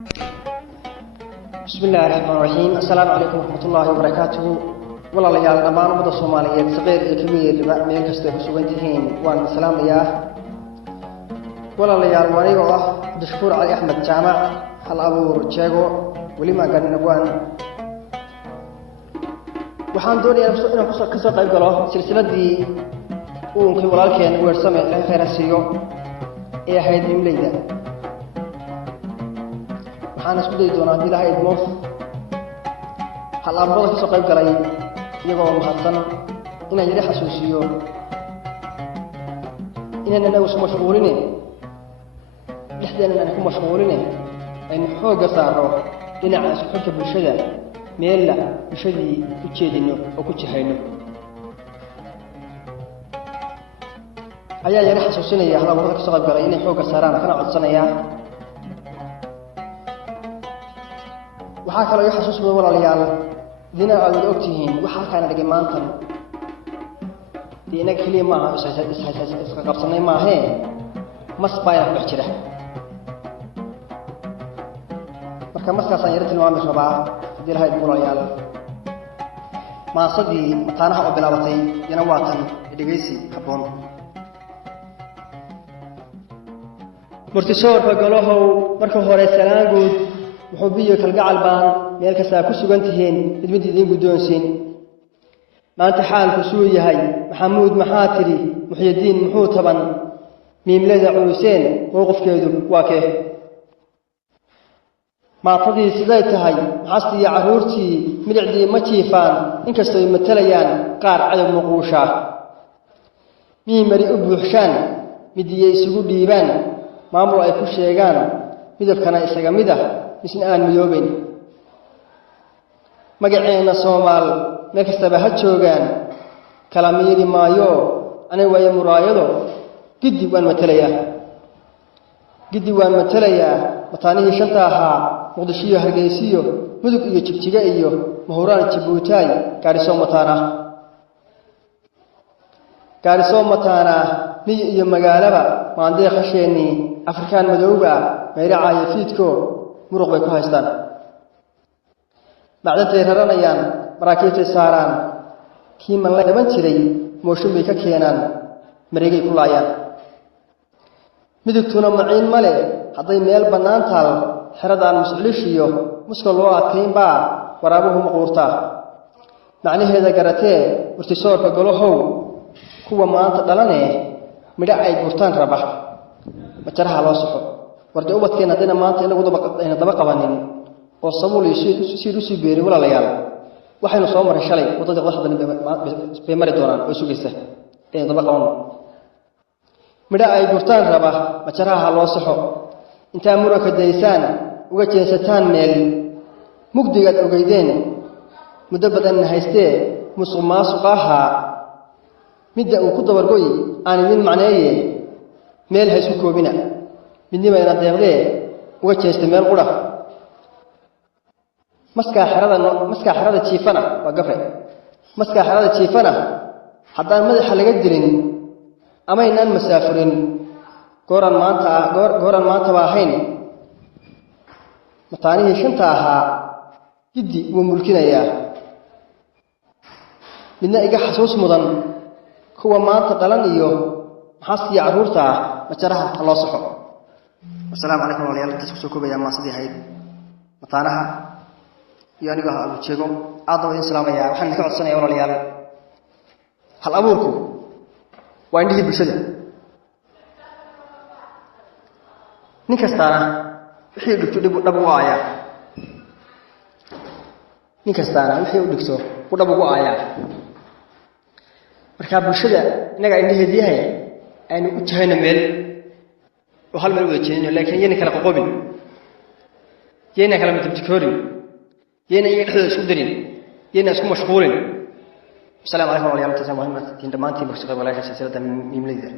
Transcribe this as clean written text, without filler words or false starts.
بسم الله الرحمن الرحيم. السلام عليكم ورحمة الله وبركاته. والله ليال دمان ومدة الصومالية صغير كبير مين كسته سوينتهين وان سلام إياه. والله ليال واني والله دشكور علي أحمد جامع هل أبو تشيغو ولي ما قال نبوان وحان دوني أنا كسر قيب قالوا سلسلة دي وممكن ولا كان ورسمة لا خير السيو إيه هيد مليدة waxaan isku day doonaa hadii lahayd moof hal abuurada ka soo qayb galay iyagoo mahadsan inaan yiri xasuusiyo inaan anagu isku mashquulin dhexdeena ku mashquulin in xooga saaro dhinaca isku xirka bulshada meel la bulshadii u jeedino oo ku jihayno ayaa yiri xasuusinaya hal abuurada ka soo qayb galay inay xooga saaraan kana codsanaya waxaa kaloo xasuus mudan walaalayaal dina aad ogtihiin waxa kana dhigay maanta diina kaliya ma aha iska qabsanay ma aha masbaaya ku jira marka maskaas aan yartin waa mid rabaa hadii lahayd walaalayaal maasadii mataanaha oo bilaabatay yana waatan dhigaysi haboon murtisoorka golahow marka hore salaan guud وحبيه كالجعل بان ميل كسا كسوغان تهين مid idin gudoonsin maanta xaalku suu yahay maxamuud maxaatiri muxyidiin muxuu taban miimlada culuseen waqofkeedu waa kee maatadii siday tahay xastiya caruurtii midicdii ma jiifaan inkastoo ay matalayaan qaar cadab muquusha miimari u buuxshaan midiyay isugu dhiibaan maamul ay ku sheegaan midabkana isaga mid ah isna aan midoobin magaceena Soomaal meel kastaba ha joogaan kala miiri maayo anay way muraayado gidi waan matalaya mataanihi shanta ahaa Muqdisho Hargeysa mudug iyo Jigjiga iyo Mahuraan Jibuutaay Gaariso mataana miyi iyo magaalaba maandee khasheeni Afrikaan madowga meeracaaya fiidko muruq bay ku haystaan macdantay raranayaan maraakiibtay saaraan kii man la dhaban jiray mooshin bay ka keenaan mareegay ku laayaan midugtuna maciin male hadday meel bannaan taal xeradaan musliishiyo muska loo adkayn baa waraabuhu maquurta macnaheeda garatee murtisoorka golahow kuwa maanta dhalanee midha ay gurtaan raba majaraha loo soxo warda ubadkeena dina maanta inagu daba qabanin oo sabuul iyo si beeri walaalayaal waxaynu soo maray shalay wadada qodaxdan bay mari doonaan oo sugaysa ee daba qaban midha ay gurtaan raba majaraha loo saxo inta muranka deysaan uga jeesataan meel mugdigaad ogeydeen muddo badan haystee musuqmaasuqaha midda uu ku dabargoy aan idin macneeye meel ha isku koobina midnima ina deeqdee uga jeestay meel qura maska xarada jiifana waa gafre maska xarada jiifana haddaan madaxa laga dilin ama inaan masaafurin gooran maanta baa ahayn mataanihii shanta ahaa giddi wuu mulkinayaa midna iga xasuus mudan kuwa maanta dhalan iyo maxaasiya caruurta ah majaraha loo saxo السلام عليكم ورحمة الله وبركاته. يا ماسدي هاي مطانها يعني قها أبو تشيكم أعطوا السلام يا وحنا نقعد سنة يا وليال هل أبوكم وعنده بشدة نكستانا وحيد دكتور دبوا آية نكستانا وحيد دكتور ودبوا آية مركب بشدة نقعد عنده دي هاي أنا وجهنا ميل وهل من وجهنا لكن ينا كلا قبول ينا كلا متبتكورين ينا يحدث شدرين ينا اسمه مشغولين السلام عليكم ورحمة الله وبركاته. مهمة تندمانتي بخصوص ولا شيء سلسلة من ميمليدة